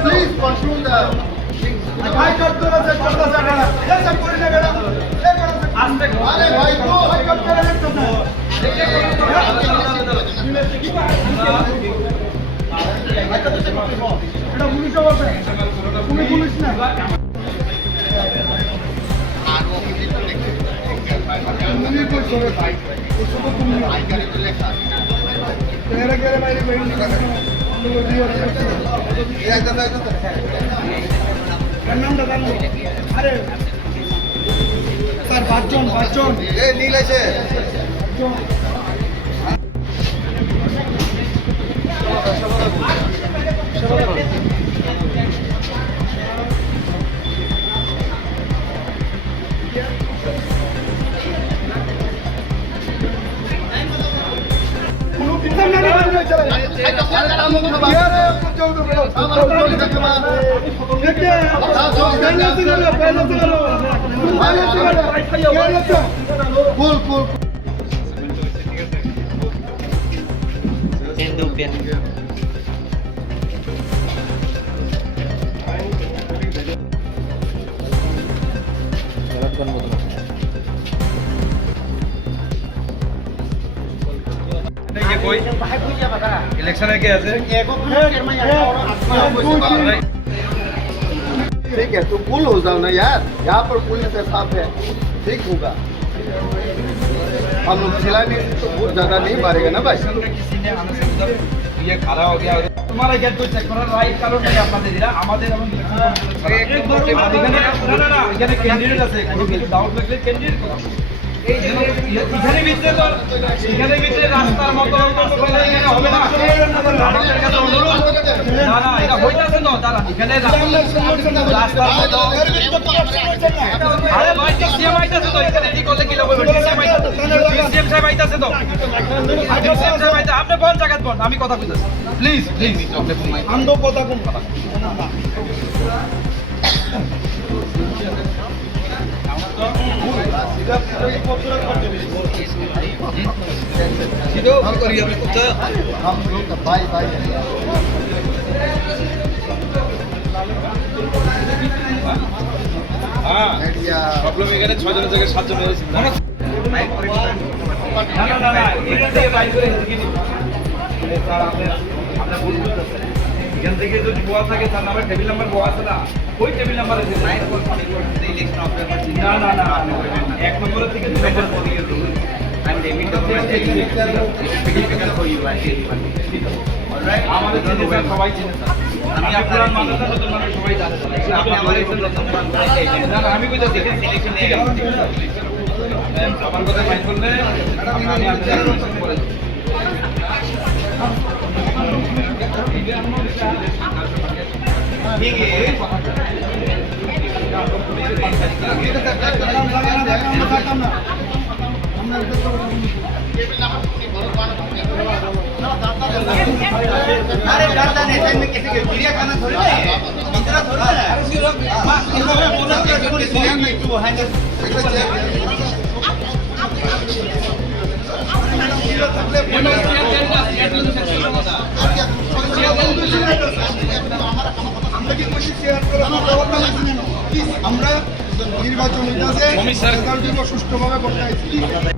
please control the ভাই করতে আছে করতে যাবে না এই সব করে নেবে না আস্তে আরে ভাই তো ভাই করতে লাগতো না এটা পুলিশ আছে তুমি পুলিশ না তুমি কই করে ভাই ও সব তুমি ভাই করে লেখা তেরা গেলে বাইরে বাইরে একদম নামটা জানো আরে স্যার পাঁচজন এই নীল আছে cool. इलेक्शन है क्या ऐसे ठीक है तुम कूल हो जाओ ना यार यहाँ पर पुलिस है साफ है ठीक होगा हम लोग खिलाने तो बहुत ज्यादा नहीं मारेगा ना भाई किसी ने हमें से उधर ये खड़ा हो गया तुम्हारा गेट को चेक করার রাইট কারণ নাই আপনাদের এরা আমাদের এবং এখানে ক্যান্ডিডেট আছে কোনো কিছু ডাউট লাগলে ক্যান্ডিডেট এখানে ভিতরে রাস্তার মতো এখানে হবে না আমাদের কাছে অনুরোধ না না এটা হইতাছে না তারা এখানে রাস্তার মতো আরে ভাই সিএম আইতাছে তো এখানে কি করলে কি লাগবে সিএম সাহেব আইতাছে তো সিএম সাহেব আইতা আপনি কোন জায়গায় বল আমি কথা কইতাছি প্লিজ আন্দো কথা কোন কথা सीधो हम करिए अपने कुछ हम लोग का भाई हां आइडिया प्रॉब्लम এখানে 6 জনের জায়গায় 7 জন হয়েছে না না এটা দিয়ে বাইক করে কি স্যার আপনি ভুল করতেছেন এখান থেকে যদি বোয়া থাকে তার নামে টেবিল নাম্বার বোয়া আছে না ওই টেবিল নাম্বার আছে 944 ইলেকশন অফিসার না এক নম্বর থেকে 2 নম্বর পর্যন্ত দিন and David document difficult for you actually alright আমাদের চিনে স্যার সবাই চিনে স্যার আমি আপনার মাদ্রাসা নতুন মানুষ সবাই জানে আপনি আমাদের জন্য সম্মান না আমি কইতা দেখেন সিলেকশন নিয়ে আমার কথা মাইন্ড করলে আমি আপনাদের করে ঠিক अरे डरता नहीं टाइम में किसी के चिड़िया खाना थोड़ी ना इतना थोड़ा है इन्होंने बोला कि चिड़िया में क्यों है আমরা নির্বাচন সুষ্ঠুভাবে করতে